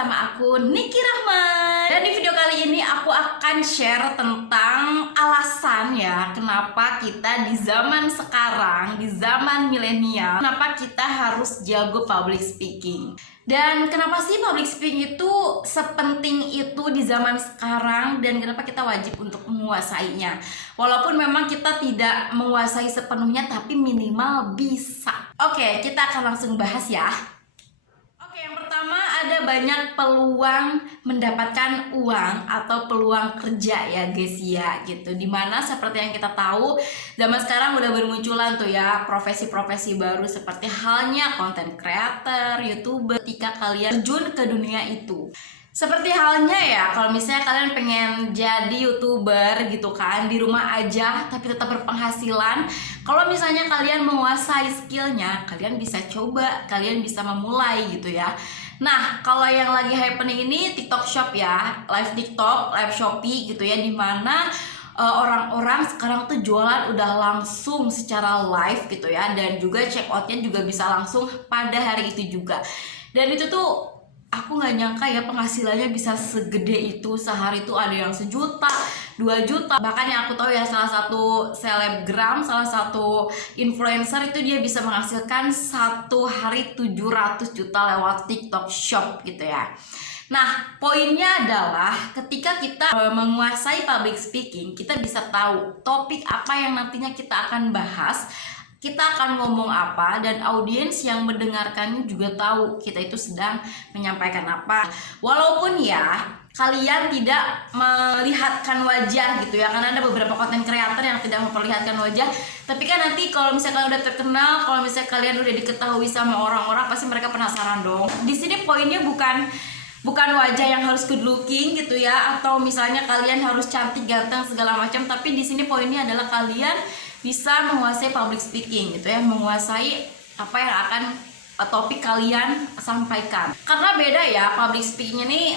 sama aku Niki Rahman. Dan di video kali ini aku akan share tentang alasan ya kenapa kita di zaman sekarang, di zaman milenial, kenapa kita harus jago public speaking. Dan kenapa sih public speaking itu sepenting itu di zaman sekarang, dan kenapa kita wajib untuk menguasainya. Walaupun memang kita tidak menguasai sepenuhnya, tapi minimal bisa. Oke, kita akan langsung bahas ya. Yang pertama, ada banyak peluang mendapatkan uang atau peluang kerja ya guys ya gitu. Dimana seperti yang kita tahu zaman sekarang udah bermunculan tuh ya profesi-profesi baru seperti halnya content creator, youtuber. Ketika kalian terjun ke dunia itu, seperti halnya ya kalau misalnya kalian pengen jadi youtuber gitu kan, di rumah aja tapi tetap berpenghasilan. Kalau misalnya kalian menguasai skillnya, kalian bisa coba, kalian bisa memulai gitu ya. Nah, kalau yang lagi happening ini TikTok Shop ya, live TikTok, live Shopee gitu ya, dimana orang-orang sekarang tuh jualan udah langsung secara live gitu ya, dan juga check outnya juga bisa langsung pada hari itu juga. Dan itu tuh aku nggak nyangka ya penghasilannya bisa segede itu. Sehari tuh ada yang 1 juta, 2 juta. Bahkan yang aku tahu ya salah satu selebgram, salah satu influencer itu dia bisa menghasilkan satu hari 700 juta lewat TikTok Shop gitu ya. Nah, poinnya adalah ketika kita menguasai public speaking, kita bisa tahu topik apa yang nantinya kita akan bahas, kita akan ngomong apa, dan audiens yang mendengarkannya juga tahu kita itu sedang menyampaikan apa. Walaupun ya kalian tidak melihatkan wajah gitu ya, karena ada beberapa konten creator yang tidak memperlihatkan wajah, tapi kan nanti kalau misalnya kalian udah terkenal, kalau misalnya kalian udah diketahui sama orang-orang, pasti mereka penasaran dong. Di sini poinnya bukan wajah yang harus good looking gitu ya, atau misalnya kalian harus cantik, ganteng, segala macam, tapi di sini poinnya adalah kalian bisa menguasai public speaking gitu ya, menguasai apa yang akan topik kalian sampaikan. Karena beda ya, public speaking ini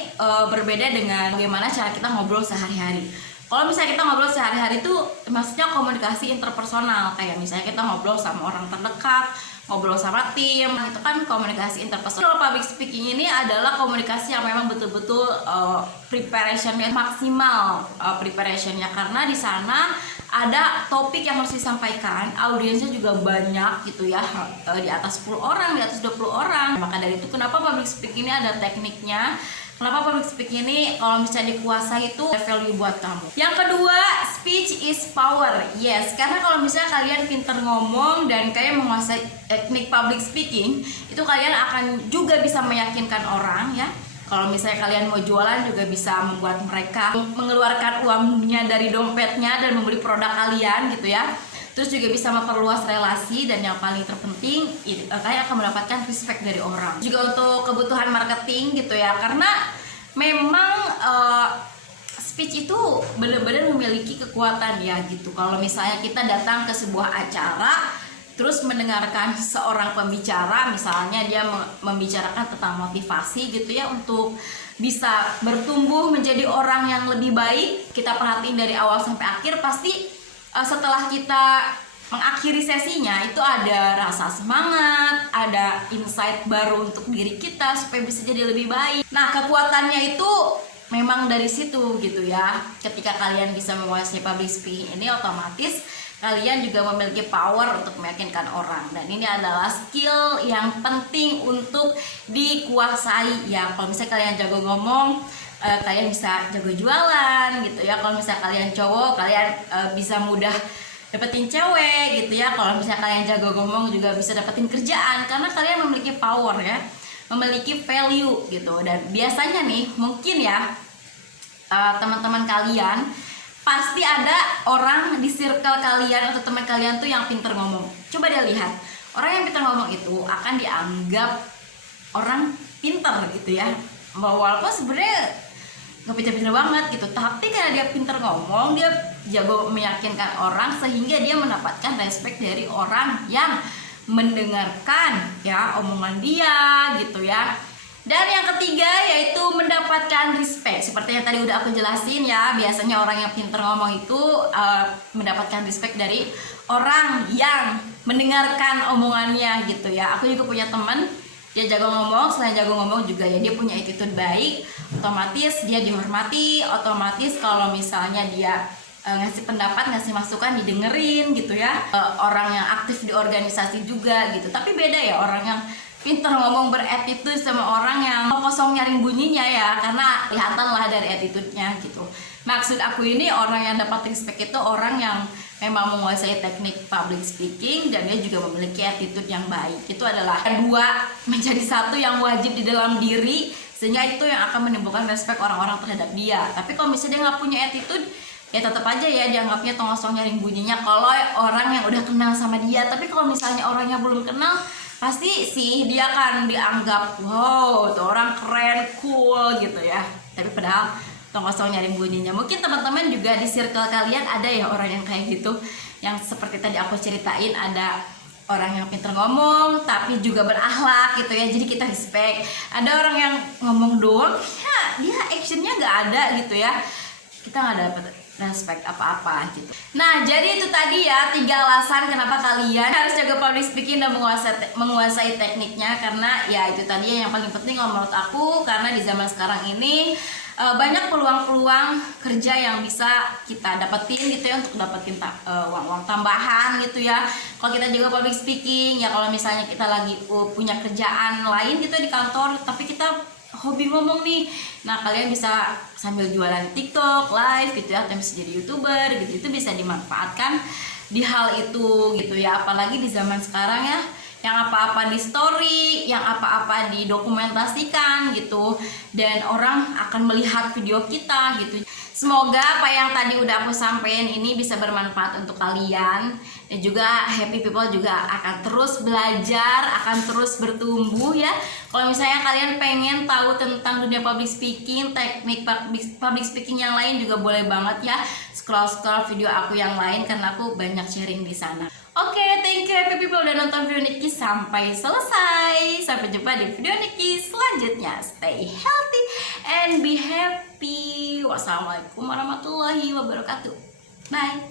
berbeda dengan bagaimana cara kita ngobrol sehari-hari. Kalau misalnya kita ngobrol sehari-hari itu maksudnya komunikasi interpersonal, kayak misalnya kita ngobrol sama orang terdekat, ngobrol sama tim, itu kan komunikasi interpersonal. Kalau public speaking ini adalah komunikasi yang memang betul-betul preparationnya maksimal, preparationnya, karena di sana ada topik yang harus disampaikan, audiensnya juga banyak gitu ya, di atas 10 orang, di atas 20 orang. Maka dari itu kenapa public speaking ini ada tekniknya. Kenapa public speaking ini kalau misalnya dikuasai itu value buat kamu. Yang kedua, speech is power. Yes, karena kalau misalnya kalian pintar ngomong dan kalian menguasai teknik public speaking, itu kalian akan juga bisa meyakinkan orang ya. Kalau misalnya kalian mau jualan juga bisa membuat mereka mengeluarkan uangnya dari dompetnya dan membeli produk kalian gitu ya. Terus juga bisa memperluas relasi, dan yang paling terpenting kalian akan mendapatkan respect dari orang. Juga untuk kebutuhan marketing gitu ya, karena memang speech itu benar-benar memiliki kekuatan ya gitu. Kalau misalnya kita datang ke sebuah acara terus mendengarkan seorang pembicara, misalnya dia membicarakan tentang motivasi gitu ya, untuk bisa bertumbuh menjadi orang yang lebih baik. Kita perhatiin dari awal sampai akhir, pasti setelah kita mengakhiri sesinya itu ada rasa semangat, ada insight baru untuk diri kita supaya bisa jadi lebih baik. Nah, kekuatannya itu memang dari situ gitu ya. Ketika kalian bisa menguasai public speaking ini, otomatis kalian juga memiliki power untuk meyakinkan orang, dan ini adalah skill yang penting untuk dikuasai ya. Kalau misalnya kalian jago ngomong, kalian bisa jago jualan gitu ya. Kalau misalnya kalian cowok, kalian bisa mudah dapetin cewek gitu ya. Kalau misalnya kalian jago ngomong juga bisa dapetin kerjaan, karena kalian memiliki power ya, memiliki value gitu. Dan biasanya nih mungkin ya teman-teman kalian pasti ada orang di circle kalian atau teman kalian tuh yang pinter ngomong. Coba dia lihat, orang yang pinter ngomong itu akan dianggap orang pinter gitu ya, walaupun sebenarnya nggak pinter-pinter banget gitu, tapi karena dia pinter ngomong, dia jago meyakinkan orang, sehingga dia mendapatkan respect dari orang yang mendengarkan ya omongan dia gitu ya. Dan yang ketiga yaitu mendapatkan respect. Seperti yang tadi udah aku jelasin ya, biasanya orang yang pinter ngomong itu mendapatkan respect dari orang yang mendengarkan omongannya gitu ya. Aku juga punya teman dia jago ngomong, selain jago ngomong juga ya dia punya attitude baik, otomatis dia dihormati, otomatis kalau misalnya dia ngasih pendapat, ngasih masukan didengerin gitu ya. Orang yang aktif di organisasi juga gitu. Tapi beda ya orang yang pintar ngomong berattitude sama orang yang kosong nyaring bunyinya ya, karena kelihatan lah dari attitude-nya gitu. Maksud aku ini orang yang dapat respect itu orang yang memang menguasai teknik public speaking dan dia juga memiliki attitude yang baik. Itu adalah dua menjadi satu yang wajib di dalam diri, sehingga itu yang akan menimbulkan respect orang-orang terhadap dia. Tapi kalau misalnya dia nggak punya attitude, ya tetap aja ya dianggapnya tongosong nyaring bunyinya kalau orang yang udah kenal sama dia. Tapi kalau misalnya orangnya belum kenal, pasti sih dia akan dianggap wow tuh orang keren, cool gitu ya. Tapi padahal tongosong nyaring bunyinya. Mungkin teman-teman juga di circle kalian ada ya orang yang kayak gitu, yang seperti tadi aku ceritain, ada orang yang pintar ngomong tapi juga berakhlak gitu ya, jadi kita respect. Ada orang yang ngomong doang ya dia actionnya nggak ada gitu ya, kita nggak dapet respect apa-apa gitu. Nah jadi itu tadi ya 3 alasan kenapa kalian harus jaga public speaking dan menguasai tekniknya. Karena ya itu tadi yang paling penting kalau menurut aku, karena di zaman sekarang ini banyak peluang-peluang kerja yang bisa kita dapetin gitu ya, untuk dapetin uang-uang tambahan gitu ya. Kalau kita juga public speaking ya, kalau misalnya kita lagi punya kerjaan lain gitu di kantor tapi kita hobi ngomong nih, nah kalian bisa sambil jualan TikTok live gitu ya, atau bisa jadi YouTuber gitu, itu bisa dimanfaatkan di hal itu gitu ya. Apalagi di zaman sekarang ya, yang apa-apa di story, yang apa-apa didokumentasikan gitu, dan orang akan melihat video kita gitu. Semoga apa yang tadi udah aku sampein ini bisa bermanfaat untuk kalian, dan juga Happy People juga akan terus belajar, akan terus bertumbuh ya. Kalau misalnya kalian pengen tahu tentang dunia public speaking, teknik public speaking yang lain juga boleh banget ya scroll video aku yang lain, karena aku banyak sharing di sana. Oke, thank you Happy People udah nonton video Niki sampai selesai. Sampai jumpa di video Niki selanjutnya. Stay healthy and be happy. Wassalamualaikum warahmatullahi wabarakatuh. Bye.